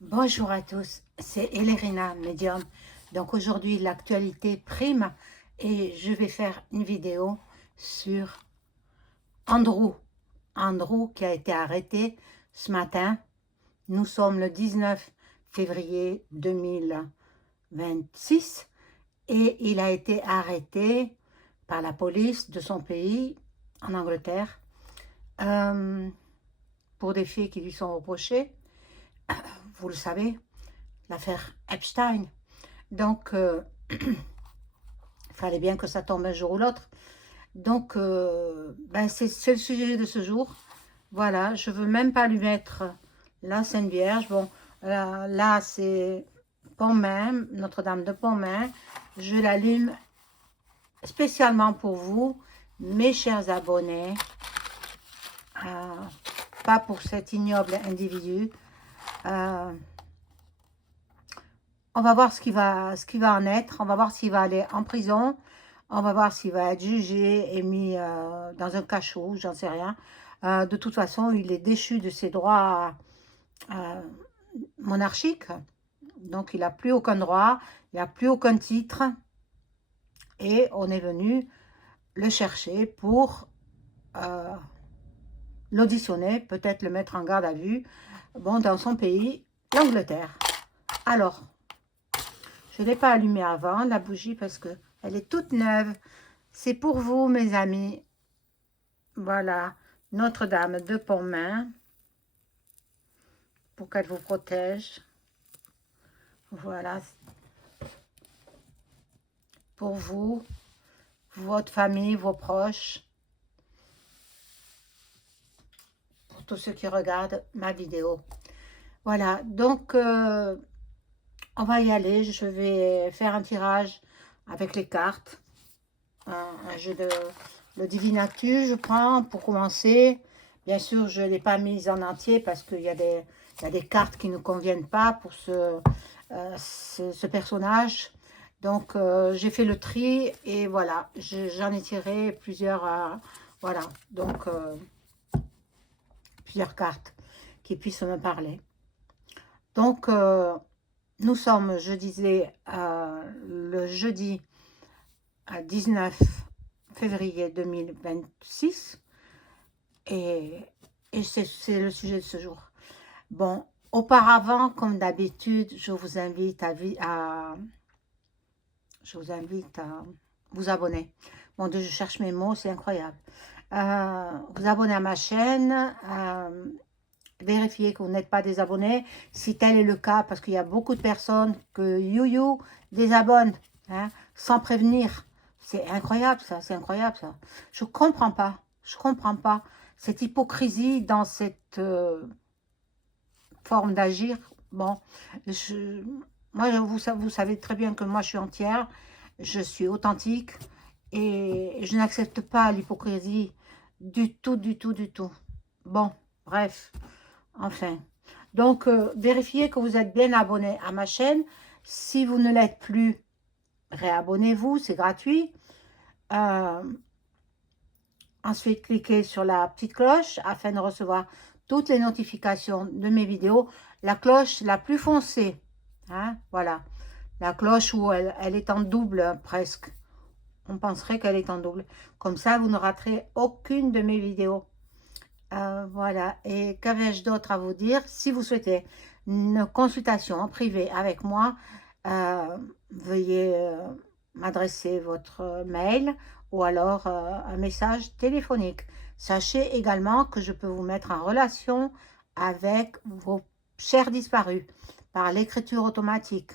Bonjour à tous, c'est Elérina, médium. Donc aujourd'hui, l'actualité prime et je vais faire une vidéo sur Andrew. Andrew qui a été arrêté ce matin. Nous sommes le 19 février 2026 et il a été arrêté par la police de son pays, en Angleterre, euh, pour des faits qui lui sont reprochés. Vous le savez, l'affaire Epstein. Donc, il fallait bien que ça tombe un jour ou l'autre. Donc, c'est le sujet de ce jour. Voilà, je ne veux même pas lui mettre la Sainte Vierge. Bon, là c'est Pontmain, Notre-Dame de Pontmain. Je l'allume spécialement pour vous, mes chers abonnés. Euh, pas pour cet ignoble individu. On va voir ce qui va en être. On va voir s'il va aller en prison. On va voir s'il va être jugé et mis dans un cachot, j'en sais rien. De toute façon, il est déchu de ses droits monarchiques. Donc, il n'a plus aucun droit, il n'a plus aucun titre. Et on est venu le chercher pour l'auditionner, peut-être le mettre en garde à vue, bon, dans son pays, l'Angleterre. Alors, je ne l'ai pas allumée avant, la bougie, parce qu'elle est toute neuve. C'est pour vous, mes amis. Voilà, Notre-Dame de Pontmain, pour qu'elle vous protège. Voilà, pour vous, votre famille, vos proches, pour tous ceux qui regardent ma vidéo. Voilà, donc on va y aller. Je vais faire un tirage avec les cartes. Un jeu de le Divinactu, je prends pour commencer. Bien sûr, je ne l'ai pas mise en entier parce qu'il y a des cartes qui ne conviennent pas pour ce personnage. Donc, j'ai fait le tri et voilà, j'en ai tiré plusieurs, voilà, donc plusieurs cartes qui puissent me parler. Donc, nous sommes, je disais, le jeudi 19 février 2026 et c'est le sujet de ce jour. Bon, auparavant, comme d'habitude, je vous invite à vous abonner. Bon Dieu, je cherche mes mots, c'est incroyable. Vous abonner à ma chaîne, vérifiez que vous n'êtes pas des abonnés, si tel est le cas, parce qu'il y a beaucoup de personnes que you désabonnent, hein, sans prévenir. C'est incroyable ça, c'est incroyable ça. Je comprends pas cette hypocrisie dans cette forme d'agir. Bon, moi vous savez très bien que moi je suis entière, je suis authentique et je n'accepte pas l'hypocrisie du tout, du tout, du tout. Bon, bref, enfin. Donc, vérifiez que vous êtes bien abonné à ma chaîne. Si vous ne l'êtes plus, réabonnez-vous, c'est gratuit. Ensuite, cliquez sur la petite cloche afin de recevoir toutes les notifications de mes vidéos. La cloche la plus foncée, hein, voilà. La cloche où elle est en double presque. On penserait qu'elle est en double. Comme ça, vous ne raterez aucune de mes vidéos. Voilà. Et qu'avais-je d'autre à vous dire? Si vous souhaitez une consultation en privé avec moi, veuillez m'adresser votre mail ou alors un message téléphonique. Sachez également que je peux vous mettre en relation avec vos chers disparus par l'écriture automatique.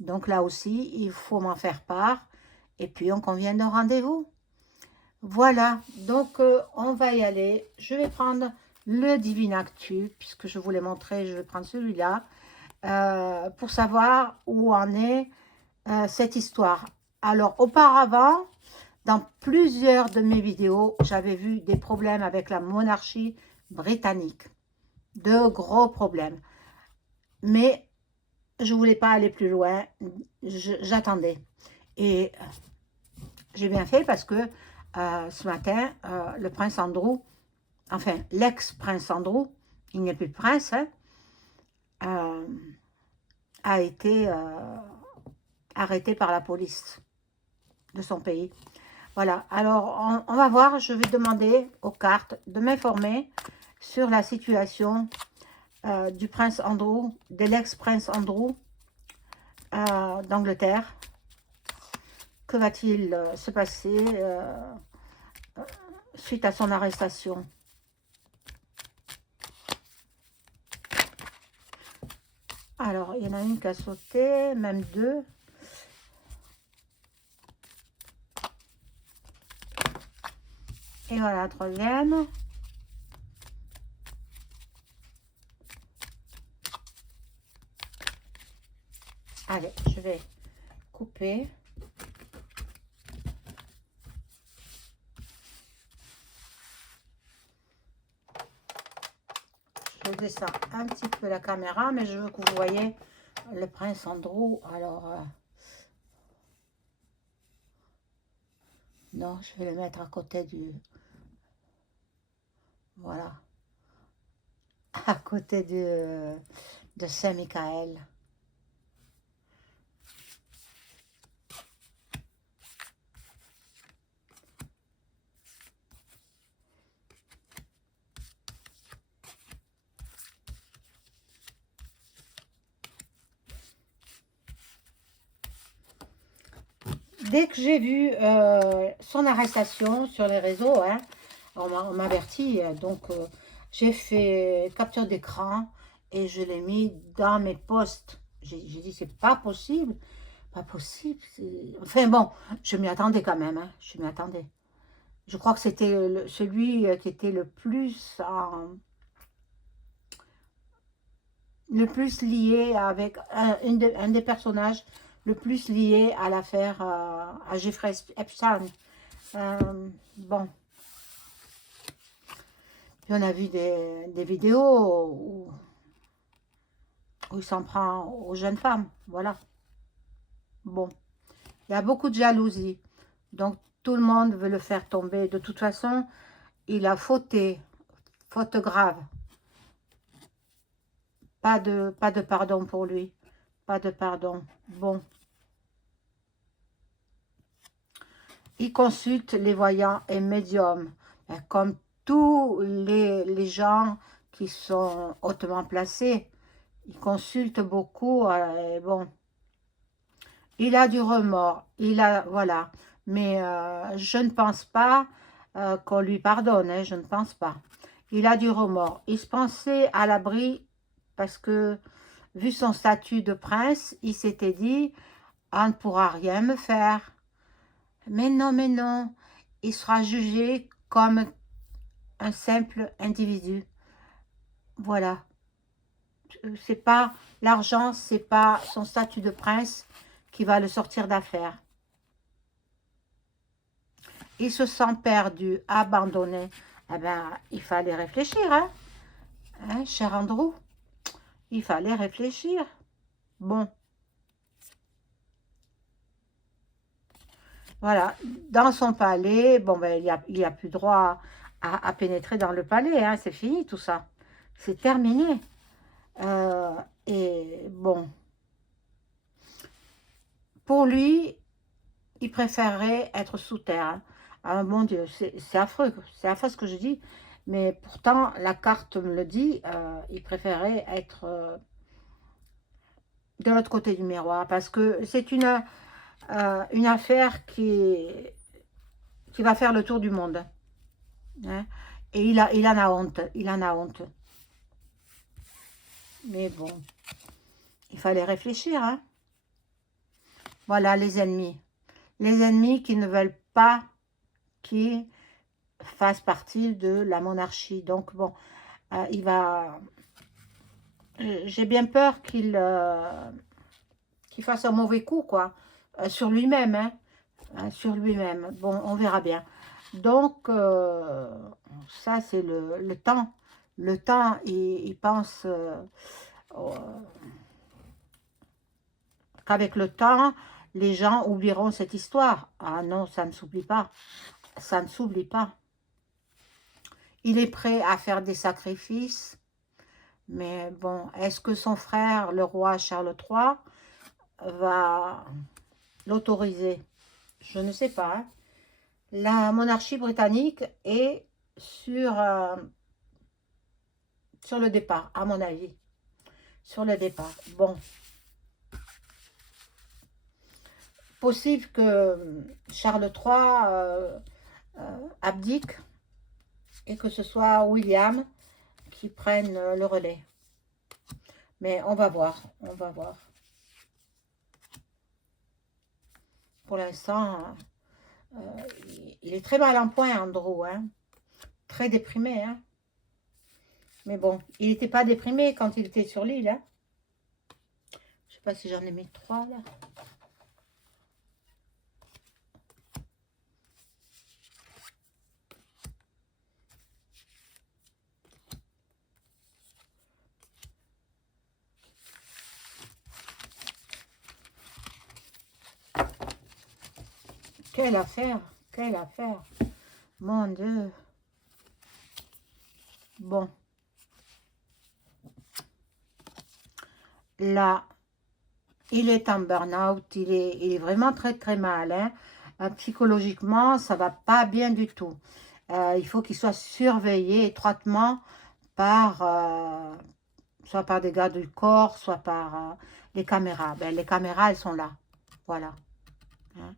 Donc là aussi, il faut m'en faire part et puis on convient d'un rendez-vous. Voilà, donc on va y aller. Je vais prendre le Divinactu, puisque je vous l'ai montré, je vais prendre celui-là, pour savoir où en est cette histoire. Alors, auparavant, dans plusieurs de mes vidéos, j'avais vu des problèmes avec la monarchie britannique. De gros problèmes. Mais je ne voulais pas aller plus loin. J'attendais. Et j'ai bien fait parce que ce matin, le prince Andrew, enfin l'ex-prince Andrew, il n'est plus le prince, hein, a été arrêté par la police de son pays. Voilà, alors on va voir, je vais demander aux cartes de m'informer sur la situation du prince Andrew, de l'ex-prince Andrew d'Angleterre. Que va-t-il se passer suite à son arrestation? Alors, il y en a une qui a sauté, même deux. Et voilà, la troisième. Allez, je vais couper. Je descends un petit peu la caméra, mais je veux que vous voyez le prince Andrew. Alors, non, je vais le mettre à côté du... Voilà. À côté de Saint-Michael. Dès que j'ai vu son arrestation sur les réseaux, hein, on m'a averti, donc j'ai fait capture d'écran et je l'ai mis dans mes posts. J'ai dit, c'est pas possible, pas possible. Enfin bon, je m'y attendais quand même, hein, je m'y attendais. Je crois que c'était celui qui était le plus lié avec un des personnages le plus lié à l'affaire à Jeffrey Epstein. Bon, puis on a vu des vidéos où il s'en prend aux jeunes femmes, voilà. Bon, il y a beaucoup de jalousie, donc tout le monde veut le faire tomber. De toute façon, il a fauté, faute grave. Pas de pardon pour lui, pas de pardon. Bon. Il consulte les voyants et médiums, comme tous les gens qui sont hautement placés. Il consulte beaucoup, et bon. Il a du remords, voilà. Mais je ne pense pas qu'on lui pardonne, hein, je ne pense pas. Il a du remords. Il se pensait à l'abri parce que, vu son statut de prince, il s'était dit, on ne pourra rien me faire. Mais non, il sera jugé comme un simple individu. Voilà. C'est pas l'argent, c'est pas son statut de prince qui va le sortir d'affaire. Il se sent perdu, abandonné. Eh ben, il fallait réfléchir, hein, cher Andrew. Il fallait réfléchir. Bon. Voilà, dans son palais, bon ben il n'y a plus droit à pénétrer dans le palais, hein, c'est fini tout ça, c'est terminé. Et bon, pour lui, il préférerait être sous terre. Hein. Ah mon Dieu, c'est affreux ce que je dis, mais pourtant la carte me le dit, il préférerait être de l'autre côté du miroir, parce que c'est une affaire qui va faire le tour du monde. Hein. Et il en a honte, il en a honte. Mais bon, il fallait réfléchir. Hein. Voilà les ennemis. Les ennemis qui ne veulent pas qu'il fasse partie de la monarchie. Donc bon, il va... J'ai bien peur qu'il fasse un mauvais coup, quoi. Sur lui-même, hein, sur lui-même. Bon, on verra bien. Donc, ça, c'est le temps. Le temps, il pense qu'avec le temps, les gens oublieront cette histoire. Ah non, ça ne s'oublie pas. Ça ne s'oublie pas. Il est prêt à faire des sacrifices Mais bon, est-ce que son frère, le roi Charles III, va l'autoriser? Je ne sais pas, hein. La monarchie britannique est sur le départ, à mon avis. Sur le départ. Bon, possible que Charles III abdique et que ce soit William qui prenne le relais. Mais on va voir, on va voir. Pour l'instant, il est très mal en point, Andrew, hein. Très déprimé, hein. Mais bon, il n'était pas déprimé quand il était sur l'île, hein. Je sais pas si j'en ai mis 3, là. Quelle affaire, quelle affaire. Mon Dieu. Bon. Là, il est en burn-out, il est vraiment très très mal, hein. Psychologiquement, ça va pas bien du tout. Il faut qu'il soit surveillé étroitement par, soit par des gardes du corps, soit par les caméras. Ben, les caméras, elles sont là. Voilà. Hein.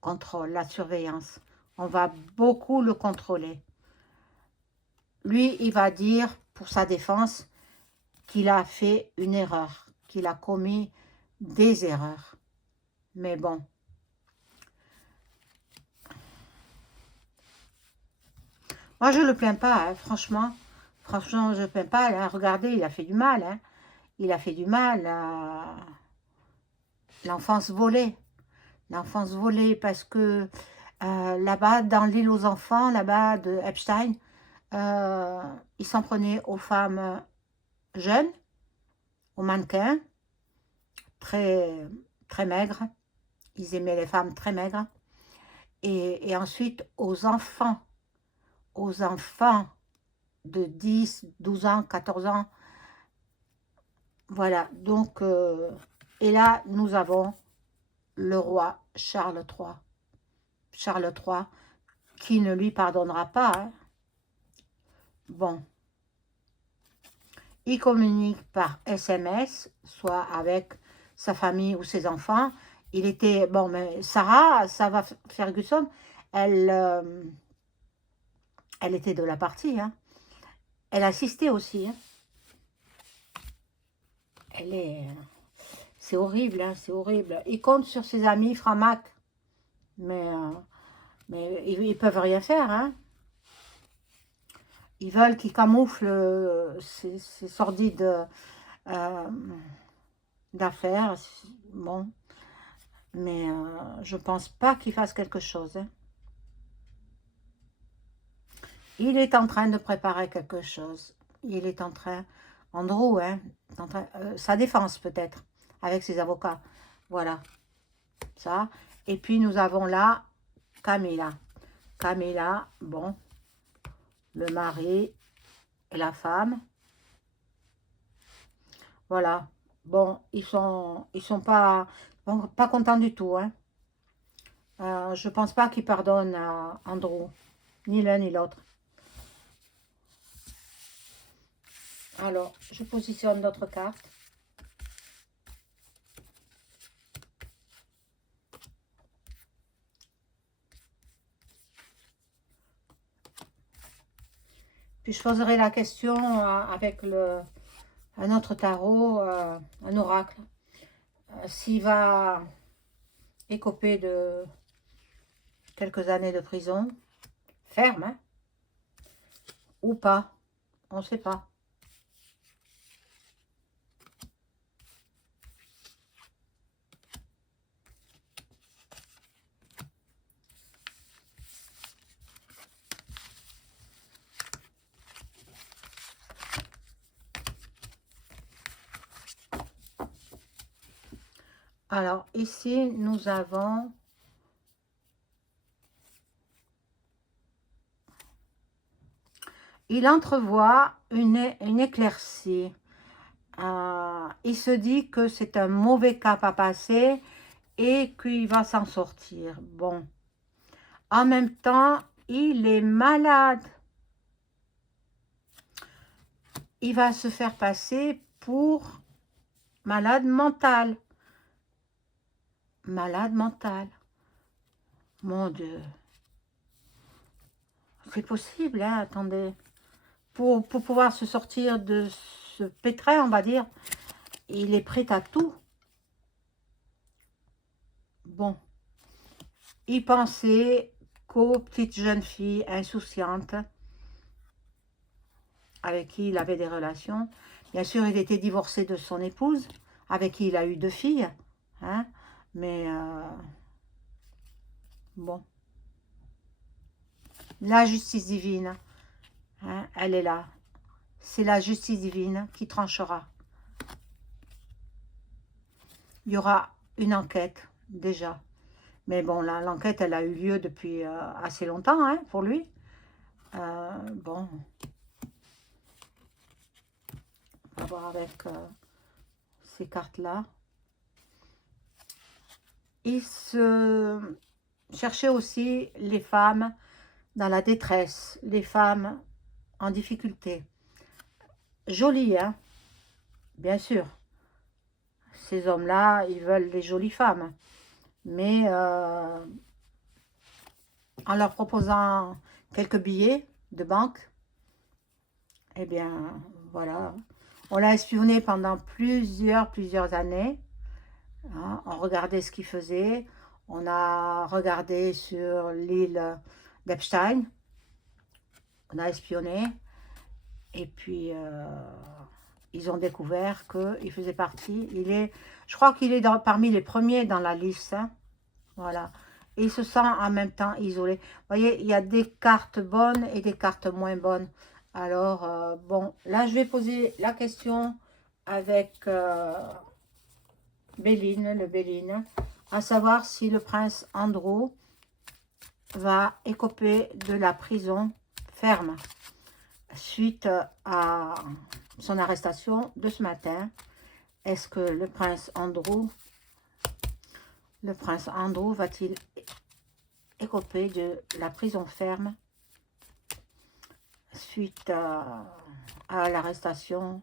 Contrôle, la surveillance. On va beaucoup le contrôler. Lui, il va dire, pour sa défense, qu'il a fait une erreur, qu'il a commis des erreurs. Mais bon. Moi, je ne le plains pas, hein, franchement. Franchement, je ne le plains pas. Hein. Regardez, il a fait du mal. Hein. Il a fait du mal à l'enfance volée. L'enfance volée parce que là-bas, dans l'île aux enfants, là-bas de Epstein, il s'en prenait aux femmes jeunes, aux mannequins, très, très maigres. Ils aimaient les femmes très maigres. Et ensuite aux enfants de 10, 12 ans, 14 ans. Voilà, donc, et là, nous avons le roi Charles III. Charles III, qui ne lui pardonnera pas. Hein. Bon, il communique par SMS, soit avec sa famille ou ses enfants. Il était, bon, mais Sarah Ferguson, elle était de la partie. Hein. Elle assistait aussi. Hein. Elle est... C'est horrible, hein, c'est horrible. Il compte sur ses amis Framac, mais ils peuvent rien faire. Hein. Ils veulent qu'ils camouflent ces sordides d'affaires. Bon, mais je pense pas qu'il fasse quelque chose. Hein. Il est en train de préparer quelque chose. Il est en train, Andrew, hein, sa défense peut-être, avec ses avocats. Voilà, ça. Et puis nous avons là Camilla. Camilla, bon, le mari et la femme. Voilà. Bon, ils sont pas, bon, pas contents du tout. Hein. Je pense pas qu'ils pardonnent à Andrew, ni l'un ni l'autre. Alors, je positionne d'autres cartes. Puis je poserai la question avec un autre tarot, un oracle. S'il va écoper de quelques années de prison, ferme, hein, ou pas, on ne sait pas. Alors, ici, nous avons il entrevoit une éclaircie. Il se dit que c'est un mauvais cap à passer et qu'il va s'en sortir. Bon, en même temps, il est malade. Il va se faire passer pour malade mental. Malade mental. Mon Dieu. C'est possible, hein, attendez. Pour pouvoir se sortir de ce pétrin, on va dire, il est prêt à tout. Bon. Il pensait qu'aux petites jeunes filles insouciantes avec qui il avait des relations. Bien sûr, il était divorcé de son épouse, avec qui il a eu 2 filles. Hein, mais bon, la justice divine, hein, elle est là. C'est la justice divine qui tranchera. Il y aura une enquête, déjà. Mais bon, l'enquête, elle a eu lieu depuis assez longtemps, hein, pour lui. Bon, on va voir avec ces cartes-là. Il se cherchait aussi les femmes dans la détresse, les femmes en difficulté. Jolies, hein, bien sûr. Ces hommes-là, ils veulent des jolies femmes. Mais en leur proposant quelques billets de banque, eh bien, voilà. On l'a espionné pendant plusieurs années. Hein, on regardait ce qu'il faisait. On a regardé sur l'île d'Epstein. On a espionné. Et puis, ils ont découvert qu'il faisait partie. Je crois qu'il est parmi les premiers dans la liste. Hein, voilà. Et il se sent en même temps isolé. Vous voyez, il y a des cartes bonnes et des cartes moins bonnes. Alors, bon, là, je vais poser la question avec Béline, le Béline, à savoir si le prince Andrew va écoper de la prison ferme suite à son arrestation de ce matin. Est-ce que le prince Andrew va-t-il écoper de la prison ferme suite à l'arrestation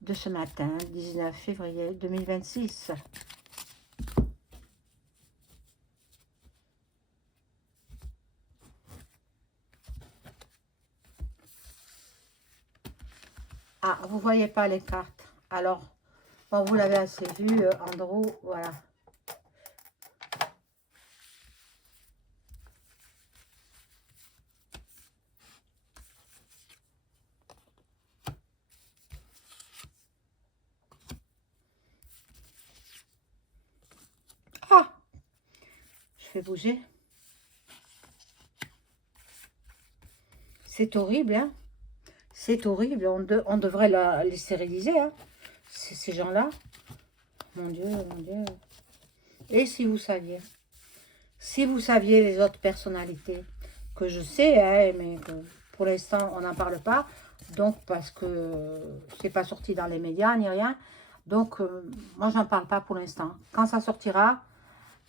de ce matin, 19 février 2026. Ah, vous voyez pas les cartes. Alors, bon, vous l'avez assez vu, Andrew, voilà. Ah, je fais bouger. C'est horrible, hein. C'est horrible. On devrait les stériliser, hein. Ces gens-là. Mon Dieu, mon Dieu. Et si vous saviez les autres personnalités, que je sais, hein, mais que pour l'instant, on n'en parle pas, donc parce que c'est pas sorti dans les médias ni rien, donc moi, j'en parle pas pour l'instant. Quand ça sortira,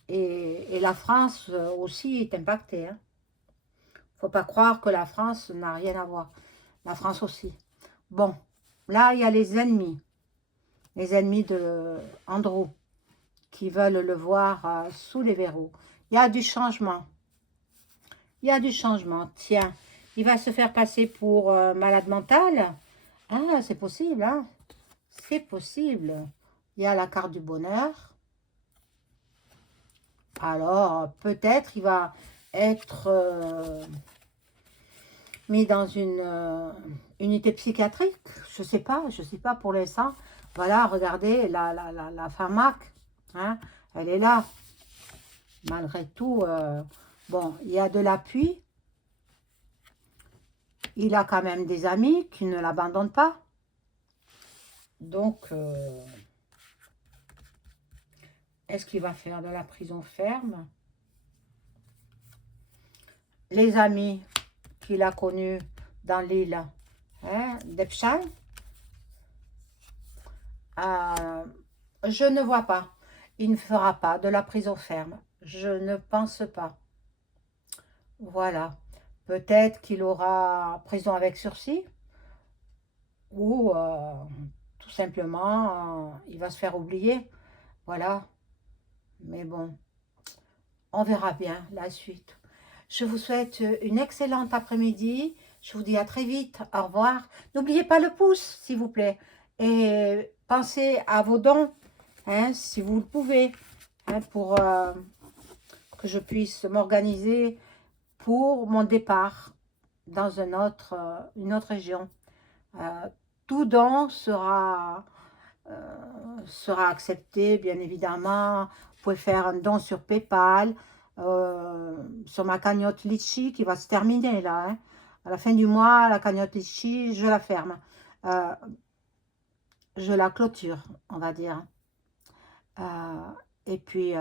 et la France aussi est impactée, hein. Faut pas croire que la France n'a rien à voir. La France aussi. Bon, là, il y a les ennemis de Andrew, qui veulent le voir sous les verrous. Il y a du changement. Il y a du changement. Tiens, il va se faire passer pour malade mental. Ah, c'est possible, hein? C'est possible. Il y a la carte du bonheur. Alors, peut-être il va être mis dans une unité psychiatrique. Je sais pas pour l'instant. Voilà, regardez, la pharmac, hein, elle est là. Malgré tout, bon, il y a de l'appui. Il a quand même des amis qui ne l'abandonnent pas. Donc, est-ce qu'il va faire de la prison ferme? Les amis qu'il a connus dans l'île, hein, d'Epstein. Euh, je ne vois pas. Il ne fera pas de la prison ferme. Je ne pense pas. Voilà. Peut-être qu'il aura prison avec sursis ou tout simplement il va se faire oublier. Voilà. Mais bon, on verra bien la suite. Je vous souhaite une excellente après-midi. Je vous dis à très vite. Au revoir. N'oubliez pas le pouce, s'il vous plaît. Et pensez à vos dons, hein, si vous le pouvez, hein, pour que je puisse m'organiser pour mon départ dans une autre région. Euh, tout don sera accepté, bien évidemment. Vous pouvez faire un don sur PayPal, sur ma cagnotte Litchi qui va se terminer là, hein. À la fin du mois, la cagnotte Litchi, je la ferme. Euh, je la clôture, on va dire. Euh, et puis,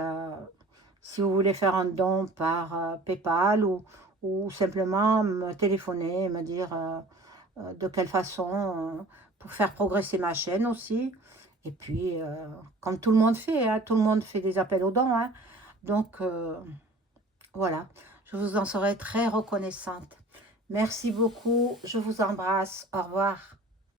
si vous voulez faire un don par PayPal ou simplement me téléphoner et me dire de quelle façon, pour faire progresser ma chaîne aussi. Et puis, comme tout le monde fait, hein, tout le monde fait des appels aux dons, hein. Donc, voilà, je vous en serai très reconnaissante. Merci beaucoup, je vous embrasse, au revoir.